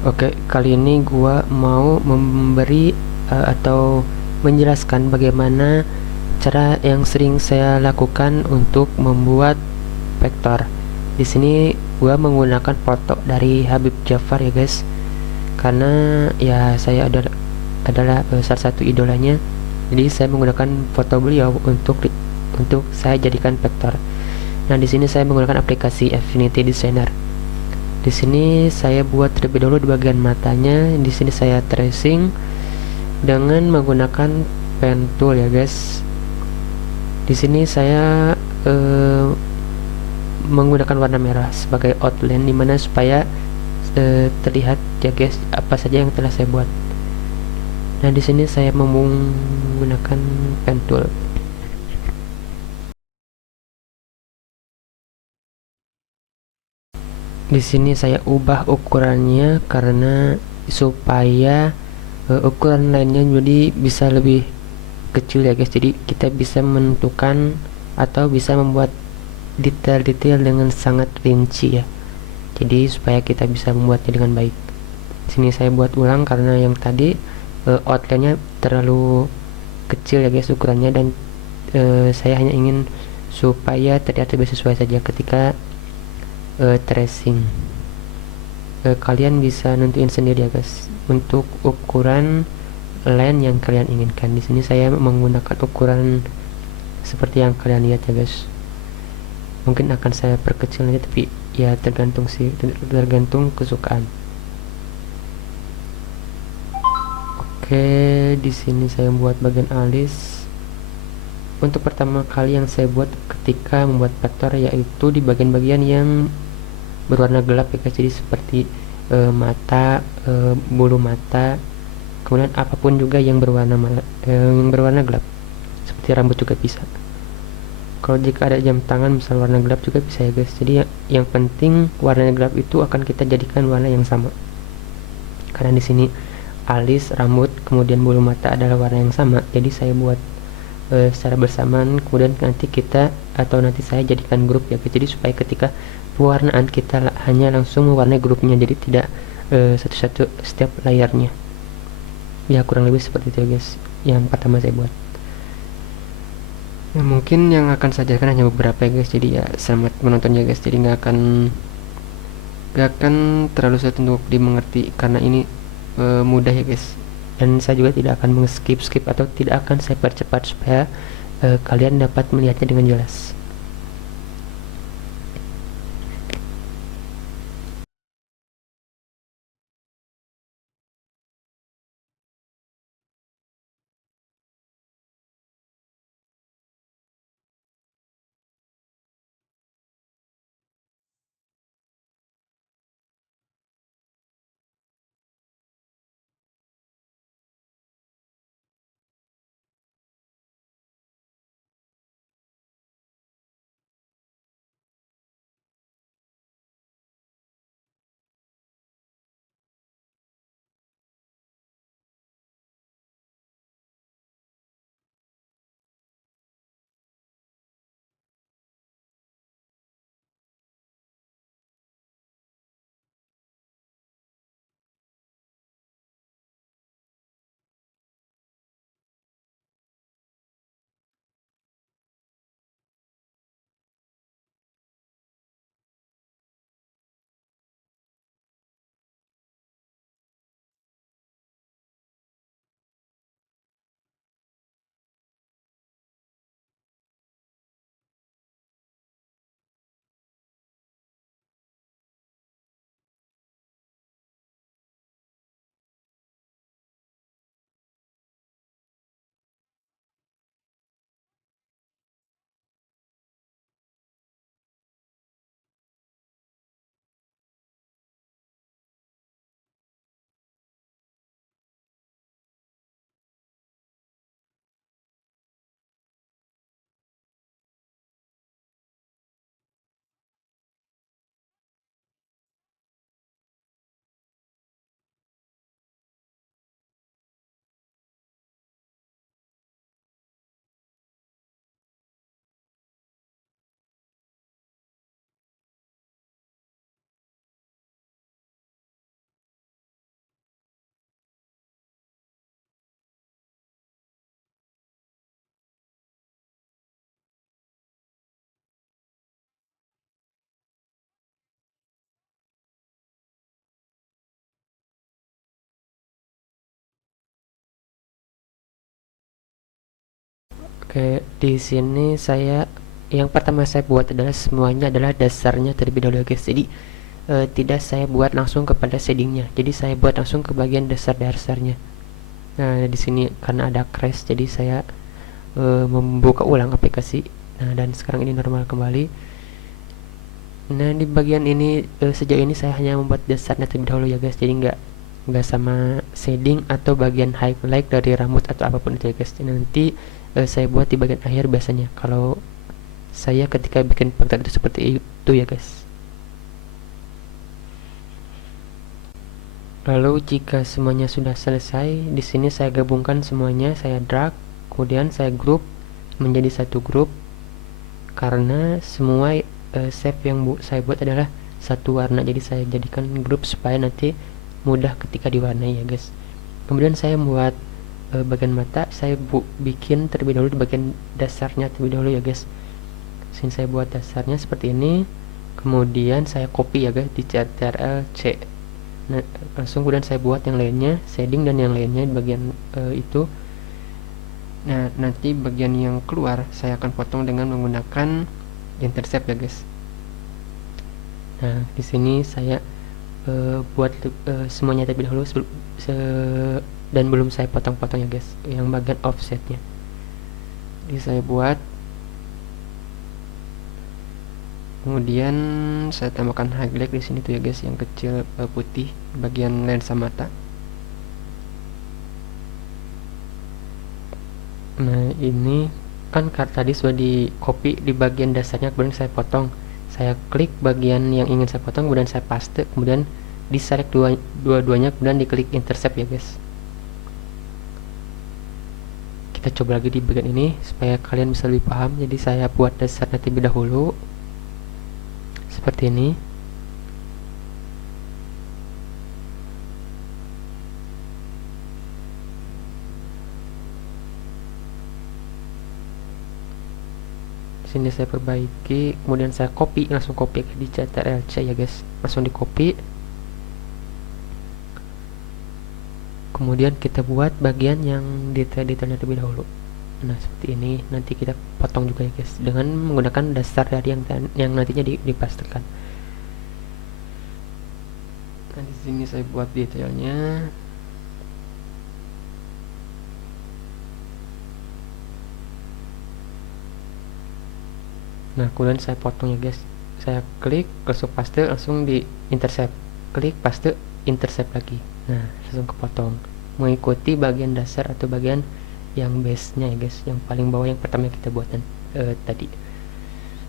Oke, kali ini gua mau memberi atau menjelaskan bagaimana cara yang sering saya lakukan untuk membuat vektor. Di sini gua menggunakan foto dari Habib Jafar ya guys, karena ya saya adalah salah satu idolanya. Jadi saya menggunakan foto beliau untuk saya jadikan vektor. Nah, di sini saya menggunakan aplikasi Affinity Designer. Di sini saya buat terlebih dahulu di bagian matanya. Di sini saya tracing dengan menggunakan pen tool ya guys. Di sini saya eh, menggunakan warna merah sebagai outline, dimana supaya terlihat ya guys apa saja yang telah saya buat. Nah, di sini saya menggunakan pen tool. Di sini saya ubah ukurannya karena supaya ukuran lainnya jadi bisa lebih kecil ya guys. Jadi kita bisa menentukan atau bisa membuat detail-detail dengan sangat rinci ya. Jadi supaya kita bisa membuatnya dengan baik. Sini saya buat ulang karena yang tadi outline-nya terlalu kecil ya guys ukurannya, dan saya hanya ingin supaya terlihat lebih sesuai saja ketika tracing. Kalian bisa nentuin sendiri ya guys untuk ukuran line yang kalian inginkan. Di sini saya menggunakan ukuran seperti yang kalian lihat ya guys. Mungkin akan saya perkecil aja, tapi ya tergantung sih, tergantung kesukaan. Oke, di sini saya buat bagian alis. Untuk pertama kali yang saya buat ketika membuat vektor yaitu di bagian-bagian yang berwarna gelap ya guys. Jadi seperti mata, bulu mata, kemudian apapun juga yang berwarna gelap, seperti rambut juga bisa. Kalau jika ada jam tangan misal warna gelap juga bisa ya guys. Jadi yang penting warna gelap itu akan kita jadikan warna yang sama, karena di sini alis, rambut, kemudian bulu mata adalah warna yang sama. Jadi saya buat secara bersamaan, kemudian nanti kita atau nanti saya jadikan grup ya guys. Jadi supaya ketika pewarnaan kita hanya langsung mewarnai grupnya, jadi tidak satu-satu setiap layarnya. Ya kurang lebih seperti itu ya guys yang pertama saya buat. Ya, mungkin yang akan saya ajarkan hanya beberapa ya guys. Jadi ya selamat menonton ya guys. Jadi nggak akan terlalu sulit untuk dimengerti karena ini mudah ya guys. Dan saya juga tidak akan skip atau tidak akan saya percepat supaya kalian dapat melihatnya dengan jelas. Oke, di sini saya yang pertama saya buat adalah semuanya adalah dasarnya terlebih dahulu guys. Jadi tidak saya buat langsung kepada shadingnya. Jadi saya buat langsung ke bagian dasar-dasarnya. Nah, di sini karena ada crash jadi saya membuka ulang aplikasi. Nah, dan sekarang ini normal kembali. Nah, di bagian ini sejauh ini saya hanya membuat dasarnya terlebih dahulu ya guys. Jadi nggak sama shading atau bagian highlight dari rambut atau apapun itu ya guys. Nanti saya buat di bagian akhir biasanya kalau saya ketika bikin pattern itu seperti itu ya guys. Lalu jika semuanya sudah selesai, di sini saya gabungkan semuanya, saya drag, kemudian saya group menjadi satu grup karena semua shape yang saya buat adalah satu warna, jadi saya jadikan grup supaya nanti mudah ketika diwarnai ya guys. Kemudian saya membuat bagian mata, saya bikin terlebih dahulu di bagian dasarnya terlebih dahulu ya guys. Sini saya buat dasarnya seperti ini, kemudian saya copy ya guys di Ctrl C. Nah, langsung kemudian saya buat yang lainnya, shading dan yang lainnya di bagian itu. Nah, nanti bagian yang keluar saya akan potong dengan menggunakan intercept ya guys. Nah, di sini saya buat semuanya terlebih dahulu dan belum saya potong-potong ya guys, yang bagian offsetnya. Jadi saya buat, kemudian saya tambahkan highlight di sini tuh ya guys, yang kecil putih bagian lensa mata. Nah, ini kan tadi sudah di copy di bagian dasarnya, kemudian saya potong. Saya klik bagian yang ingin saya potong, kemudian saya paste, kemudian di select dua-duanya, kemudian diklik intercept ya guys. Kita coba lagi di bagian ini supaya kalian bisa lebih paham. Jadi saya buat dasarnya terlebih dahulu seperti ini. Sini saya perbaiki, kemudian saya copy, langsung copy di Ctrl C ya guys, langsung di copy. Kemudian kita buat bagian yang detail-detailnya terlebih dahulu. Nah, seperti ini nanti kita potong juga ya guys dengan menggunakan dasar dari yang nantinya dipastikan. Nah, di sini saya buat detailnya. Nah, kemudian saya potong ya guys. Saya klik, langsung paste, langsung di intercept. Klik, paste, intercept lagi. Nah, langsung kepotong. Mengikuti bagian dasar atau bagian yang base-nya ya guys, yang paling bawah yang pertama kita buatan tadi.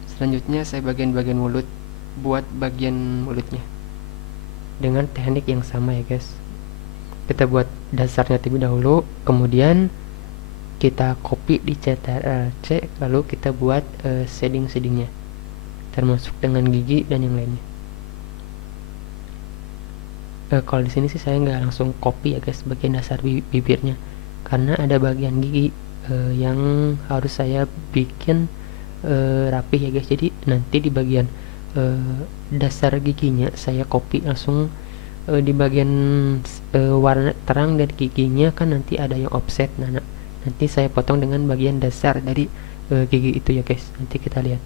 Selanjutnya saya bagian-bagian mulut, buat bagian mulutnya dengan teknik yang sama ya guys. Kita buat dasarnya terlebih dahulu, kemudian kita copy di Ctrl C, lalu kita buat shading-shadingnya termasuk dengan gigi dan yang lainnya. Kalau di sini sih saya nggak langsung copy ya guys bagian dasar bibirnya karena ada bagian gigi yang harus saya bikin rapih ya guys. Jadi nanti di bagian dasar giginya saya copy langsung di bagian warna terang dari giginya kan nanti ada yang offset. Nah, nanti saya potong dengan bagian dasar dari gigi itu ya guys. Nanti kita lihat.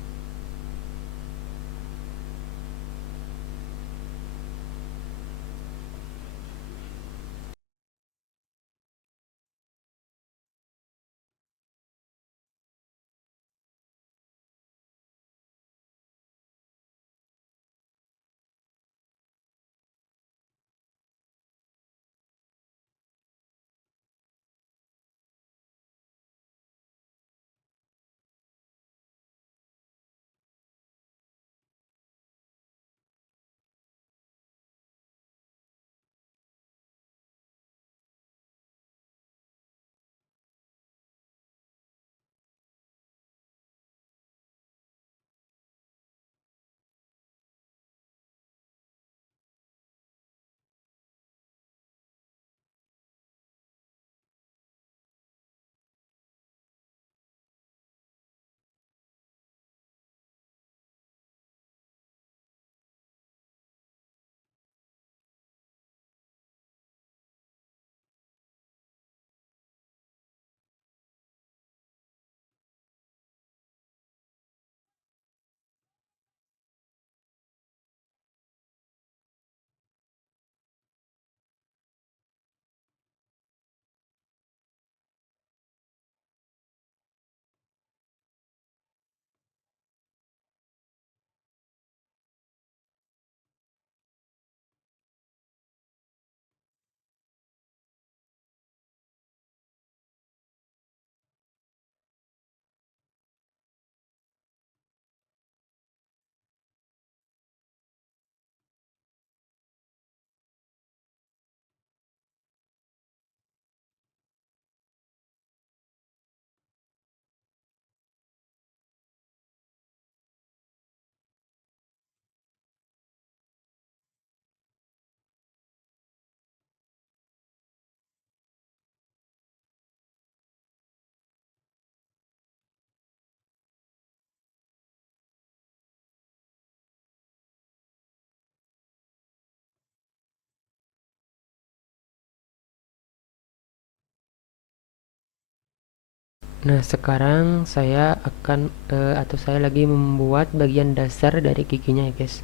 Nah, sekarang saya akan atau saya lagi membuat bagian dasar dari giginya ya guys.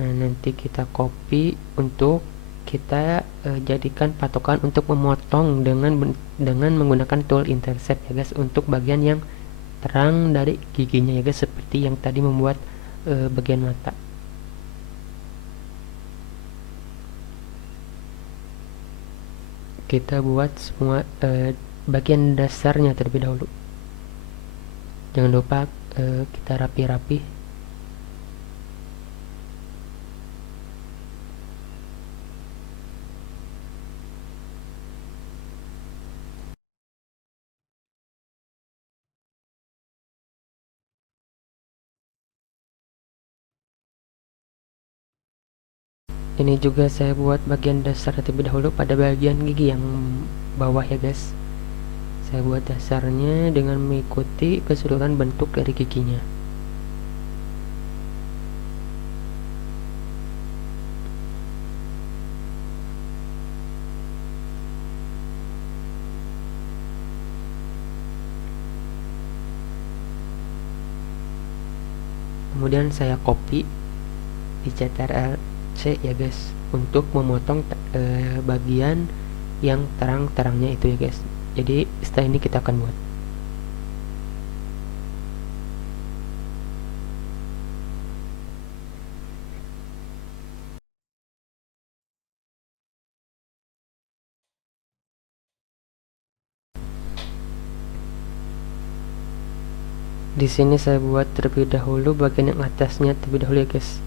Nah, nanti kita copy untuk kita jadikan patokan untuk memotong dengan menggunakan tool intercept ya guys, untuk bagian yang terang dari giginya ya guys, seperti yang tadi membuat bagian mata. Kita buat semua bagian dasarnya terlebih dahulu. Jangan lupa kita rapi-rapi. Ini juga saya buat bagian dasar terlebih dahulu pada bagian gigi yang bawah ya guys. Saya buat dasarnya dengan mengikuti keseluruhan bentuk dari giginya. Kemudian saya copy di Ctrl+C ya guys, untuk memotong bagian yang terang-terangnya itu ya guys. Jadi setelah ini kita akan buat. Di sini saya buat terlebih dahulu bagian yang atasnya terlebih dahulu ya guys.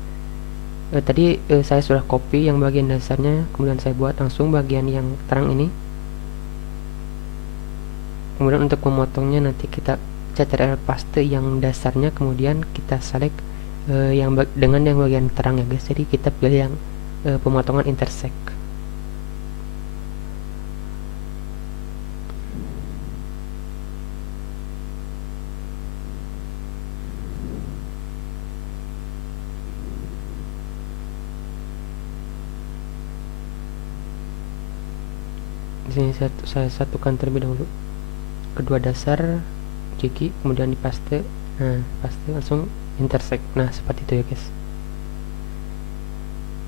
Tadi saya sudah copy yang bagian dasarnya, kemudian saya buat langsung bagian yang terang ini. Kemudian untuk memotongnya nanti kita Ctrl paste yang dasarnya, kemudian kita select dengan yang bagian terang ya guys. Jadi kita pilih yang pemotongan intersect. Di sini saya satukan terlebih dahulu kedua dasar gigi, kemudian dipaste. Nah, paste langsung intersect. Nah, seperti itu ya guys.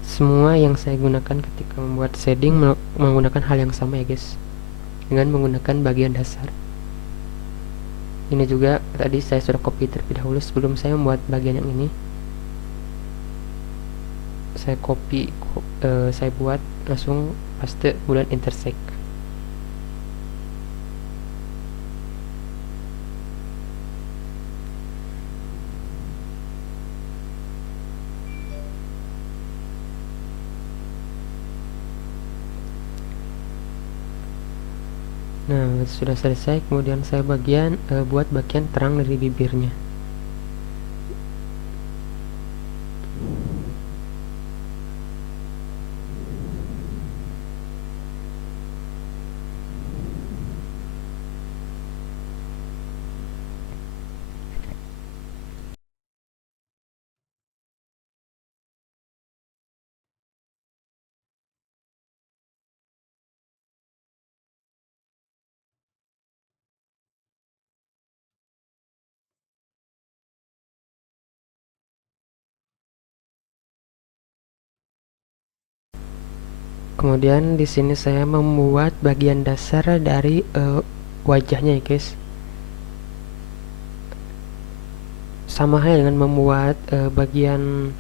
Semua yang saya gunakan ketika membuat shading menggunakan hal yang sama ya guys, dengan menggunakan bagian dasar. Ini juga tadi saya sudah copy terlebih dahulu sebelum saya membuat bagian yang ini. Saya copy, saya buat langsung paste, kemudian intersect. Nah, sudah selesai. Kemudian saya buat bagian terang dari bibirnya. Kemudian di sini saya membuat bagian dasar dari wajahnya ya guys. Sama halnya dengan membuat bagian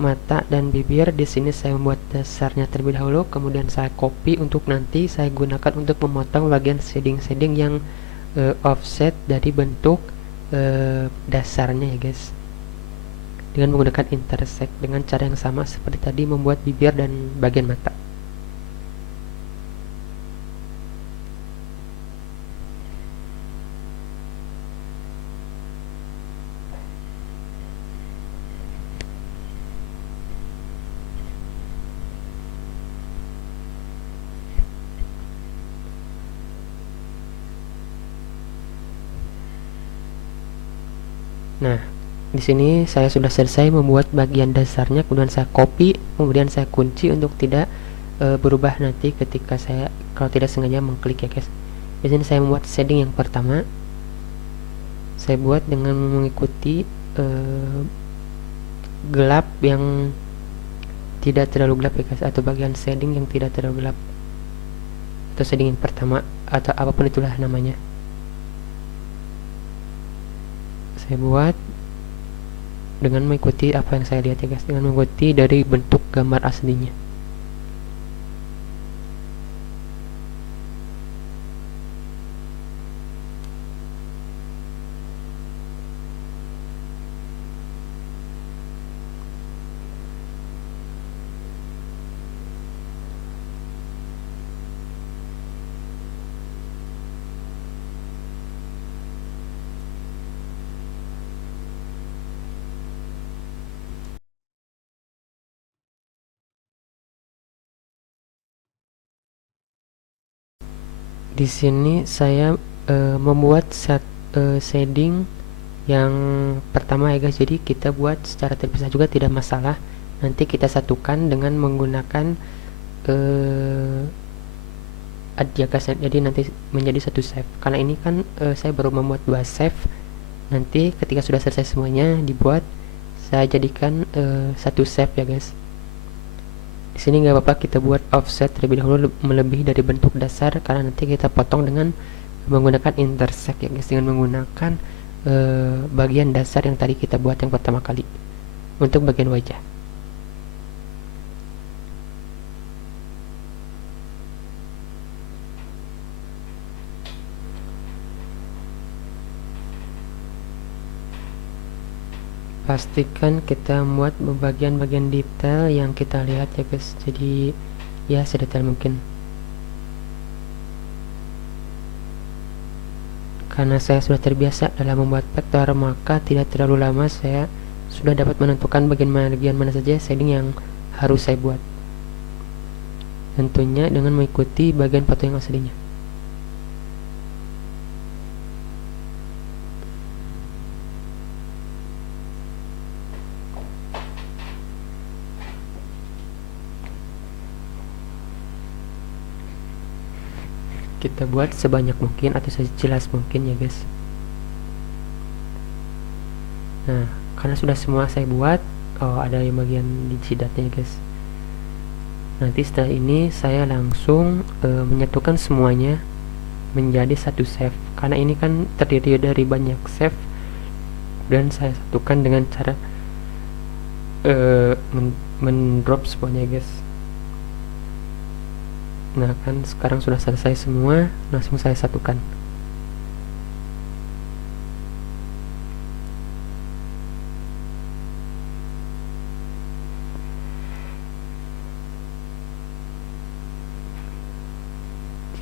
mata dan bibir. Di sini saya membuat dasarnya terlebih dahulu, kemudian saya copy untuk nanti saya gunakan untuk memotong bagian shading-shading yang offset dari bentuk dasarnya ya guys, dengan menggunakan intersect dengan cara yang sama seperti tadi membuat bibir dan bagian mata. Nah, di sini saya sudah selesai membuat bagian dasarnya, kemudian saya copy, kemudian saya kunci untuk tidak berubah nanti ketika saya kalau tidak sengaja mengklik ya guys. Di sini saya membuat shading yang pertama. Saya buat dengan mengikuti gelap yang tidak terlalu gelap ya guys, atau bagian shading yang tidak terlalu gelap, atau shading yang pertama, atau apapun itulah namanya. Saya buat dengan mengikuti apa yang saya lihat ya guys, dengan mengikuti dari bentuk gambar aslinya. Di sini saya membuat shading yang pertama ya guys. Jadi kita buat secara terpisah juga tidak masalah. Nanti kita satukan dengan menggunakan adjust, jadi nanti menjadi satu save. Karena ini kan saya baru membuat dua save. Nanti ketika sudah selesai semuanya dibuat, saya jadikan satu save ya guys. Di sini nggak apa-apa kita buat offset terlebih dahulu melebihi dari bentuk dasar, karena nanti kita potong dengan menggunakan intersect ya guys, dengan menggunakan bagian dasar yang tadi kita buat yang pertama kali untuk bagian wajah. Pastikan kita membuat bagian-bagian detail yang kita lihat ya guys, jadi ya sedetail mungkin. Karena saya sudah terbiasa dalam membuat vektor, maka tidak terlalu lama saya sudah dapat menentukan bagian mana saja shading yang harus saya buat, tentunya dengan mengikuti bagian foto yang aslinya. Kita buat sebanyak mungkin atau sejelas mungkin ya guys. Nah, karena sudah semua saya buat, ada yang bagian di jidatnya ya guys. Nanti setelah ini saya langsung menyatukan semuanya menjadi satu save, karena ini kan terdiri dari banyak save, dan saya satukan dengan cara mendrop semuanya guys. Nah kan sekarang sudah selesai semua, langsung saya satukan.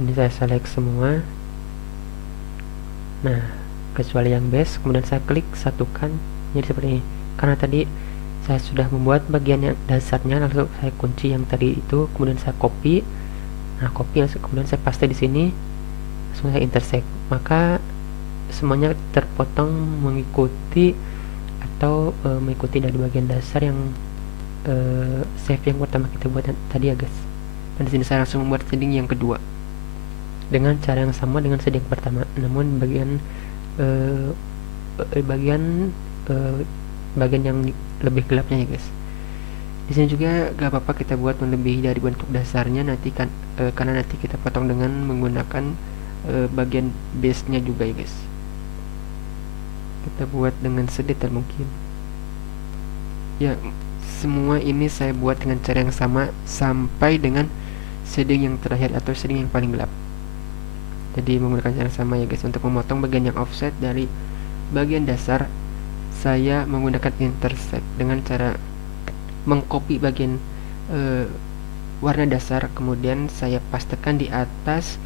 Ini saya select semua. Nah, kecuali yang base, kemudian saya klik satukan jadi seperti ini. Karena tadi saya sudah membuat bagian yang dasarnya, langsung saya kunci yang tadi itu, kemudian saya copy. Nah, copy kemudian saya paste di sini, langsung saya intersect. Maka semuanya terpotong mengikuti atau mengikuti dari bagian dasar yang save yang pertama kita buat tadi ya guys. Dan di sini saya langsung membuat shading yang kedua dengan cara yang sama dengan shading pertama, namun bagian bagian yang lebih gelapnya ya guys. Di sini juga gak apa-apa kita buat melebihi dari bentuk dasarnya nanti kan, karena nanti kita potong dengan menggunakan bagian base nya juga ya guys. Kita buat dengan sedetail mungkin ya. Semua ini saya buat dengan cara yang sama sampai dengan shading yang terakhir atau shading yang paling gelap. Jadi menggunakan cara yang sama ya guys. Untuk memotong bagian yang offset dari bagian dasar, saya menggunakan intersect dengan cara mengcopy bagian warna dasar, kemudian saya pastekan di atas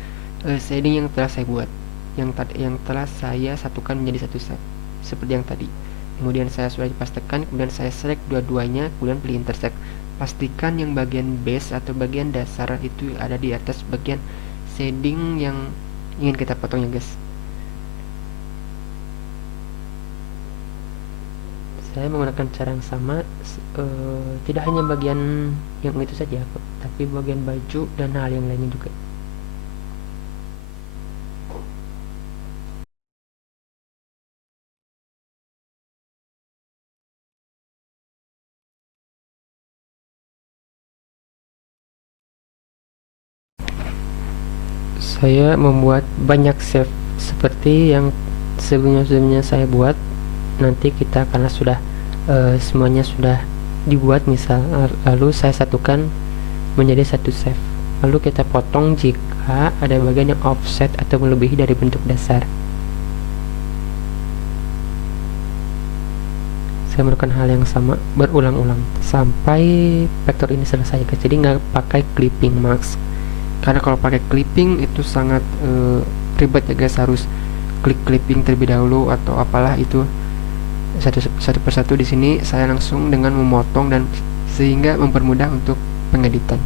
shading yang telah saya buat, yang telah saya satukan menjadi satu set seperti yang tadi. Kemudian saya sudah dipastekan, kemudian saya select dua-duanya, kemudian pilih intersect. Pastikan yang bagian base atau bagian dasar itu ada di atas bagian shading yang ingin kita potong ya guys. Saya menggunakan cara yang sama, tidak hanya bagian yang itu saja, tapi bagian baju dan hal yang lainnya juga. Saya membuat banyak save seperti yang sebelumnya saya buat. Nanti kita karena sudah semuanya sudah dibuat misal, lalu saya satukan menjadi satu save, lalu kita potong jika ada bagian yang offset atau melebihi dari bentuk dasar. Saya melakukan hal yang sama berulang-ulang sampai vektor ini selesai guys. Jadi nggak pakai clipping mask, karena kalau pakai clipping itu sangat ribet ya guys, harus klik clipping terlebih dahulu atau apalah itu. Satu persatu di sini saya langsung dengan memotong dan sehingga mempermudah untuk pengeditan.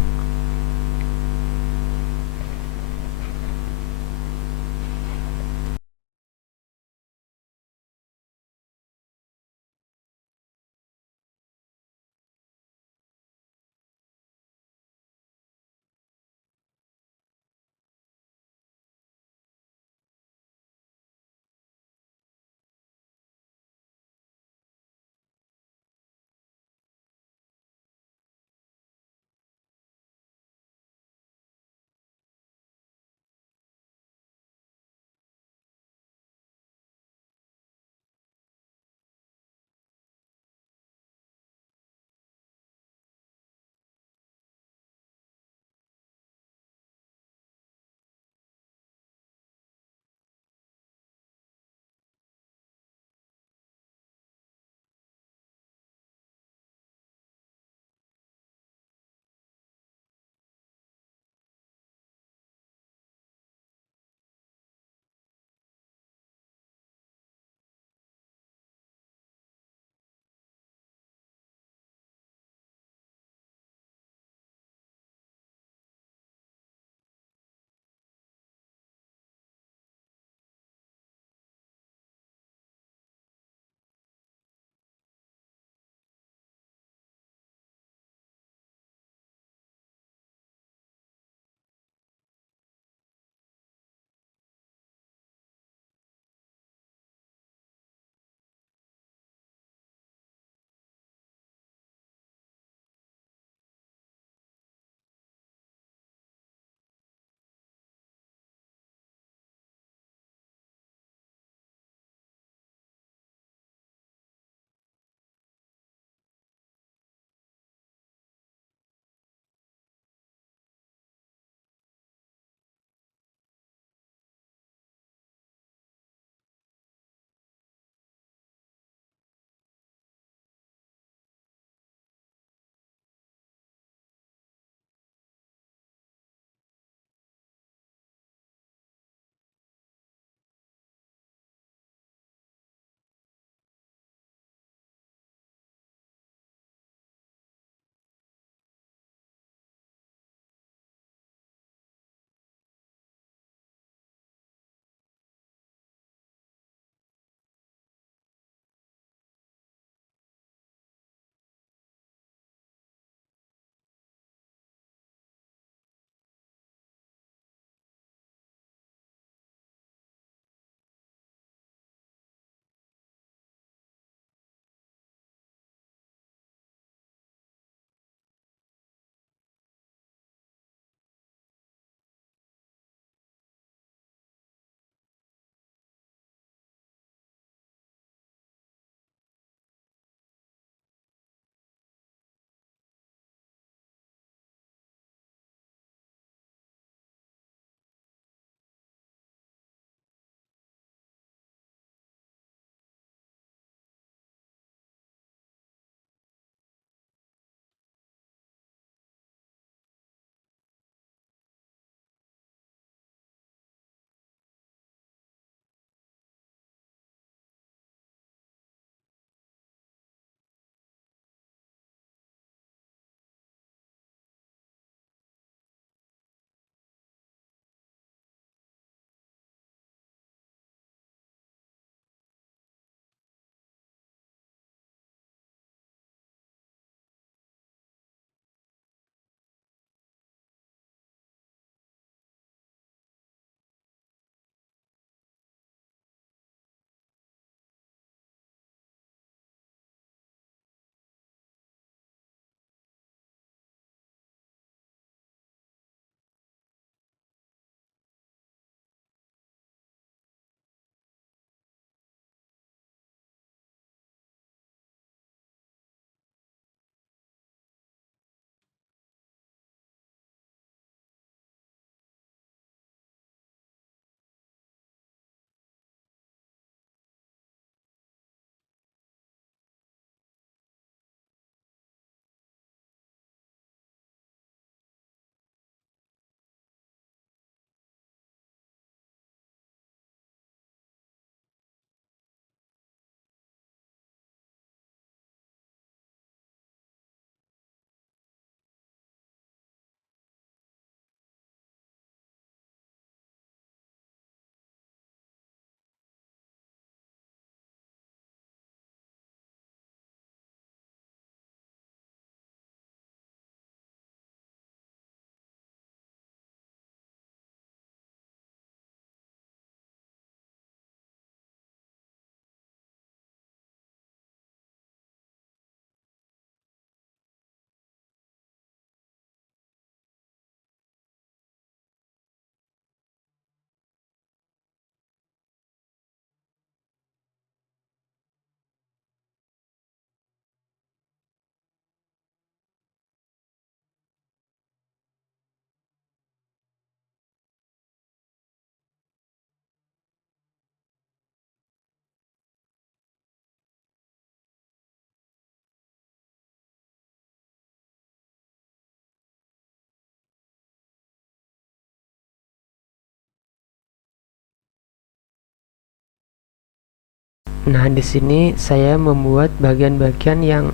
Nah, di sini saya membuat bagian-bagian yang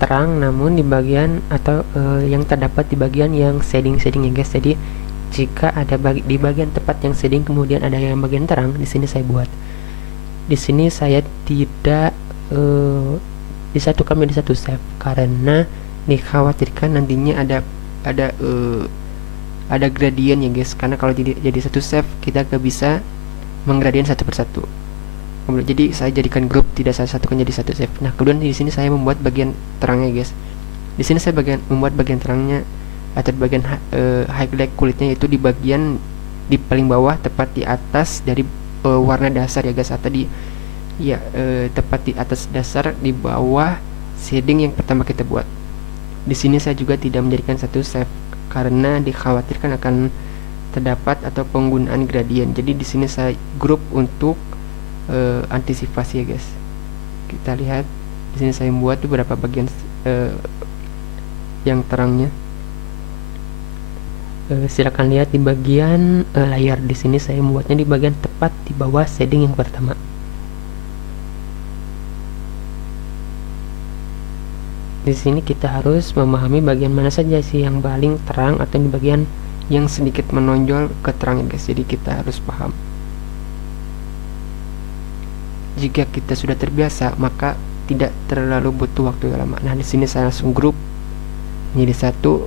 terang, namun di bagian atau yang terdapat di bagian yang shading-shading ya guys. Jadi jika ada di bagian tempat yang shading kemudian ada yang bagian terang, di sini saya buat. Di sini saya tidak disatukan menjadi satu save karena dikhawatirkan nantinya ada uh, ada gradient ya guys, karena kalau jadi satu save kita gak bisa menggradient satu persatu. Kemudian jadi saya jadikan grup, tidak saya satukan jadi satu save. Nah kemudian di sini saya membuat bagian terangnya guys. Di sini saya membuat bagian terangnya atau bagian highlight kulitnya itu di bagian di paling bawah tepat di atas dari warna dasar ya guys, atau di ya tepat di atas dasar di bawah shading yang pertama kita buat. Di sini saya juga tidak menjadikan satu save karena dikhawatirkan akan terdapat atau penggunaan gradient. Jadi di sini saya grup untuk antisipasi ya guys. Kita lihat di sini saya membuat beberapa bagian uh, yang terangnya. Silakan lihat di bagian layar. Di sini saya membuatnya di bagian tepat di bawah shading yang pertama. Di sini kita harus memahami bagian mana saja sih yang paling terang atau di bagian yang sedikit menonjol keterangan guys. Jadi kita harus paham. Jika kita sudah terbiasa, maka tidak terlalu butuh waktu yang lama. Nah, di sini saya langsung grup menjadi satu,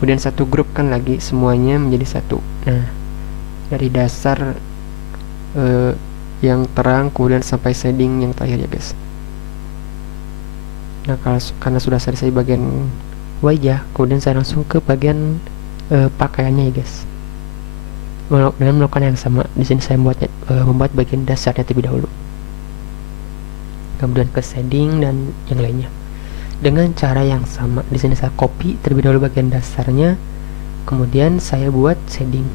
kemudian satu grup kan lagi semuanya menjadi satu. Nah, dari dasar eh, yang terang kemudian sampai shading yang terakhir ya guys. Nah, karena sudah selesai bagian wajah, kemudian saya langsung ke bagian pakaiannya ya guys. Dengan melakukan yang sama, di sini saya membuat bagian dasarnya terlebih dahulu, kemudian ke shading dan yang lainnya. Dengan cara yang sama, di sini saya copy terlebih dahulu bagian dasarnya, kemudian saya buat shading.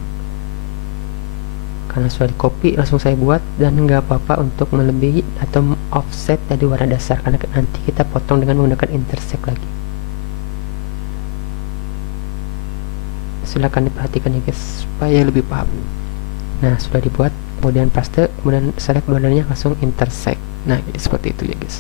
Karena sudah di copy, langsung saya buat dan nggak apa-apa untuk melebihi atau offset dari warna dasar karena nanti kita potong dengan menggunakan intersect lagi. Silahkan diperhatikan ya guys supaya lebih paham. Nah sudah dibuat, kemudian paste, kemudian select dua-duanya langsung intersect. Nah jadi seperti itu ya guys.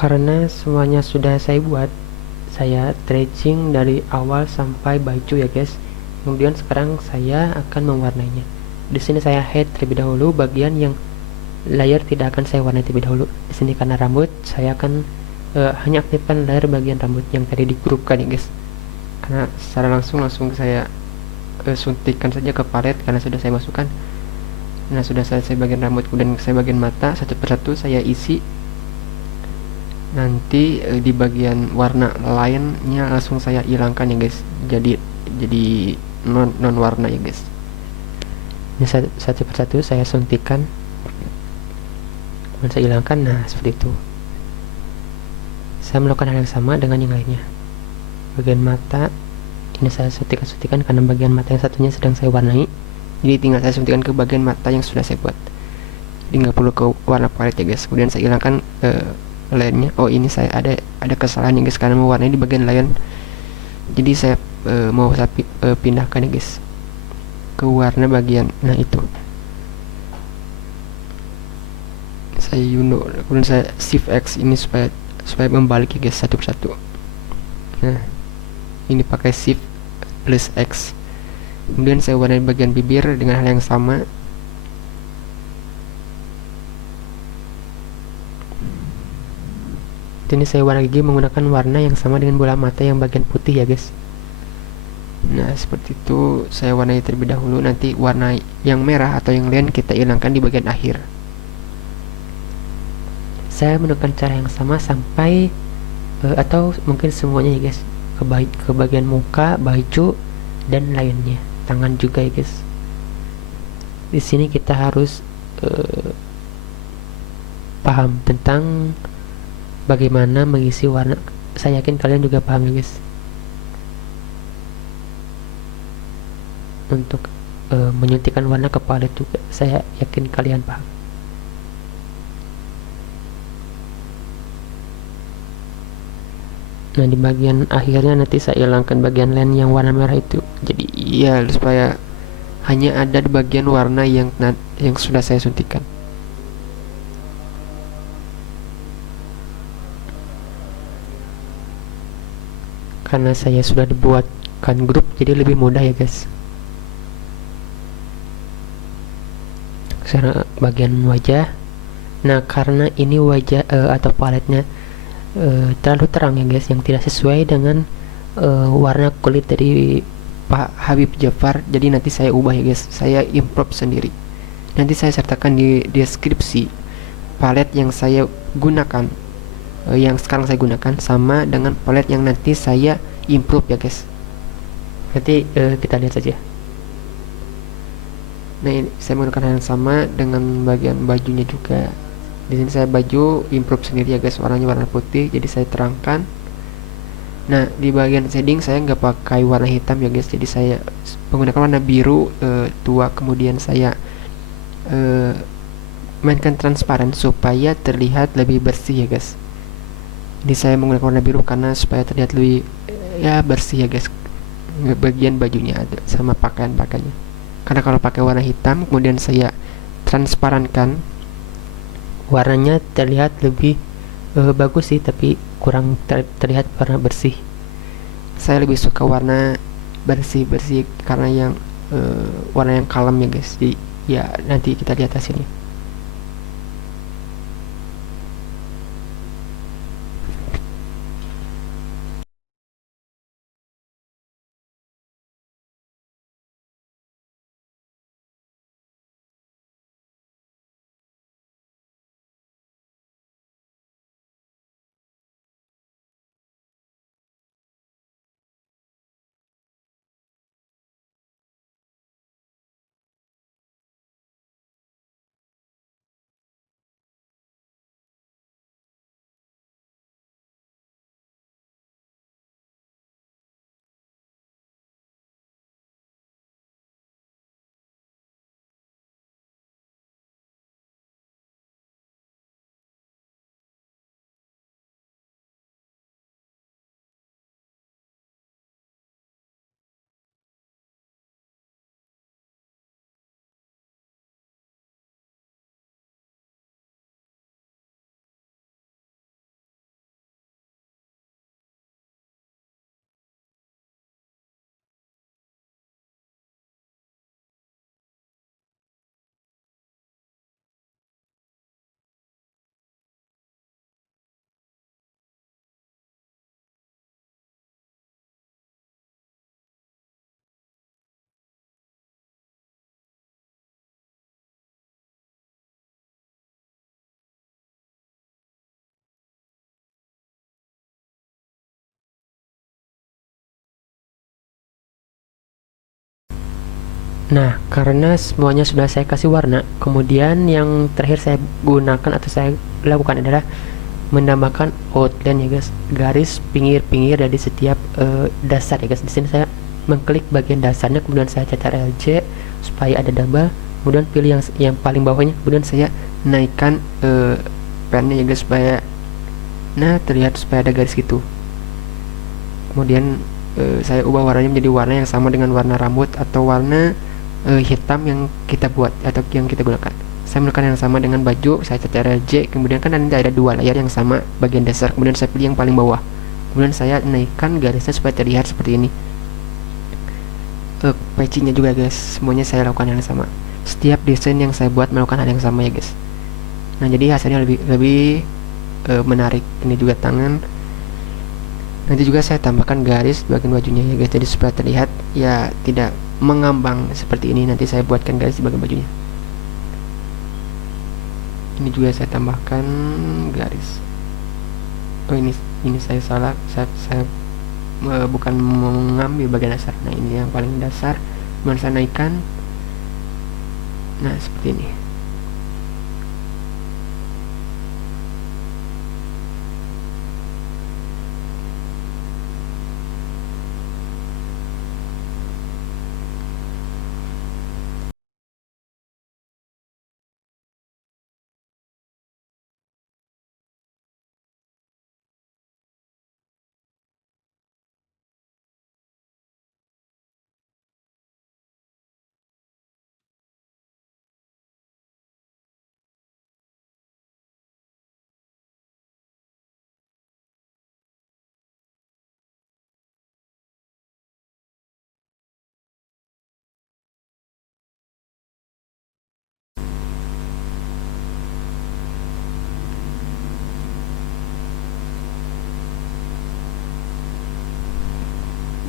Karena semuanya sudah saya buat, saya tracing dari awal sampai baju ya guys. Kemudian sekarang saya akan mewarnainya. Di sini saya head terlebih dahulu, bagian yang layer tidak akan saya warnai terlebih dahulu. Di sini karena rambut, saya akan hanya aktifkan layer bagian rambut yang tadi digrupkan ya guys. Karena secara langsung saya suntikan saja ke palet karena sudah saya masukkan. Nah, sudah selesai bagian rambut, kemudian saya bagian mata satu persatu saya isi. Nanti di bagian warna lainnya langsung saya hilangkan ya guys. Jadi non warna ya guys. Ini satu persatu saya suntikan, kemudian saya hilangkan. Nah, seperti itu. Saya melakukan hal yang sama dengan yang lainnya. Bagian mata ini saya suntikan karena bagian mata yang satunya sedang saya warnai. Jadi tinggal saya suntikan ke bagian mata yang sudah saya buat. Jadi nggak perlu ke warna palet ya guys. Kemudian saya hilangkan lainnya. Oh, ini saya ada kesalahan ya guys karena mewarnai di bagian lain. Jadi saya mau saya pindahkan ya guys ke warna bagian. Nah, itu saya undo, kemudian saya shift X ini supaya membalik ya guys satu persatu. Nah, ini pakai shift plus X. Kemudian saya warnai bagian bibir dengan hal yang sama. Ini saya warna gigi menggunakan warna yang sama dengan bola mata yang bagian putih ya guys. Nah, seperti itu saya warnai terlebih dahulu. Nanti warna yang merah atau yang lain kita hilangkan di bagian akhir. Saya menggunakan cara yang sama sampai atau mungkin semuanya ya guys, ke bagian muka, baju, dan lainnya, tangan juga ya guys. Di sini kita harus paham tentang bagaimana mengisi warna. Saya yakin kalian juga paham ya guys. Untuk menyuntikkan warna ke palet juga, saya yakin kalian paham. Nah, di bagian akhirnya nanti saya hilangkan bagian lain yang warna merah itu. Jadi ya supaya hanya ada di bagian warna yang sudah saya suntikan. Karena saya sudah dibuatkan grup, jadi lebih mudah ya guys. Sekarang bagian wajah. Nah, karena ini wajah atau paletnya terlalu terang ya guys, yang tidak sesuai dengan warna kulit dari Pak Habib Jafar, jadi nanti saya ubah ya guys, saya improve sendiri. Nanti saya sertakan di deskripsi palet yang saya gunakan, yang sekarang saya gunakan sama dengan palet yang nanti saya improve ya guys. Nanti kita lihat saja. Nah, ini saya menggunakan hal yang sama dengan bagian bajunya juga. Di sini saya baju improve sendiri ya guys, warnanya warna putih, jadi saya terangkan. Nah, di bagian shading saya nggak pakai warna hitam ya guys, jadi saya menggunakan warna biru tua, kemudian saya mainkan transparan supaya terlihat lebih bersih ya guys. Ini saya menggunakan warna biru karena supaya terlihat lebih ya bersih ya guys, bagian bajunya ada sama pakaiannya. Karena kalau pakai warna hitam kemudian saya transparankan, warnanya terlihat lebih bagus sih, tapi kurang terlihat warna bersih. Saya lebih suka warna bersih karena yang warna yang kalem ya guys. Jadi ya nanti kita lihat hasilnya. Nah, karena semuanya sudah saya kasih warna, kemudian yang terakhir saya gunakan atau saya lakukan adalah menambahkan outline ya guys, garis pinggir-pinggir dari setiap dasar ya guys. Di sini saya mengklik bagian dasarnya, kemudian saya cetak LC supaya ada double, kemudian pilih yang paling bawahnya, kemudian saya naikkan pennya ya guys supaya terlihat supaya ada garis gitu. Kemudian saya ubah warnanya menjadi warna yang sama dengan warna rambut atau warna hitam yang kita buat atau yang kita gunakan. Saya melakukan yang sama dengan baju, saya cat RLJ, kemudian kan nanti ada dua layar yang sama bagian dasar, kemudian saya pilih yang paling bawah, kemudian saya naikkan garisnya supaya terlihat seperti ini. Patchingnya juga guys, semuanya saya lakukan yang sama. Setiap desain yang saya buat melakukan hal yang sama ya guys. Nah, jadi hasilnya lebih menarik. Ini juga tangan. Nanti juga saya tambahkan garis di bagian bajunya ya guys, jadi supaya terlihat ya tidak mengambang seperti ini. Nanti saya buatkan garis di bagian bajunya. Ini juga saya tambahkan garis. Oh, ini saya salah, saya bukan mengambil bagian dasar. Nah, ini yang paling dasar, kemudian saya naikkan. Nah, seperti ini.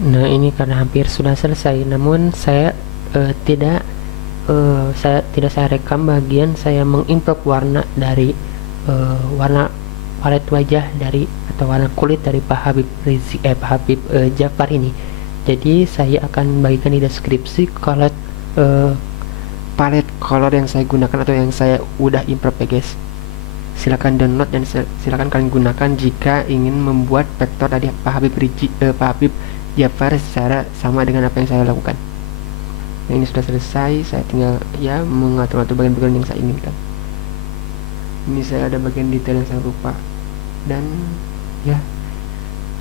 Nah, ini karena hampir sudah selesai, namun tidak saya rekam bagian saya mengimprove warna dari warna palet wajah dari atau warna kulit dari Pak Habib Rizik Pak Habib Jafar ini. Jadi saya akan bagikan di deskripsi palet color yang saya gunakan atau yang saya udah improve ya guys. Silakan download dan silakan kalian gunakan jika ingin membuat vektor dari Pak Habib Jafar secara sama dengan apa yang saya lakukan. Nah, ini sudah selesai, saya tinggal ya mengatur-atur bagian-bagian yang saya inginkan. Ini saya ada bagian detail yang saya lupa, dan ya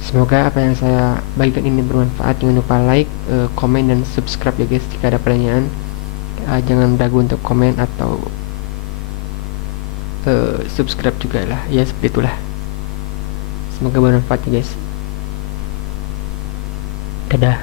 semoga apa yang saya bagikan ini bermanfaat. Jangan lupa like, komen, dan subscribe ya guys. Jika ada pertanyaan jangan ragu untuk komen atau subscribe juga lah ya, seperti itulah. Semoga bermanfaat ya guys. Dadah.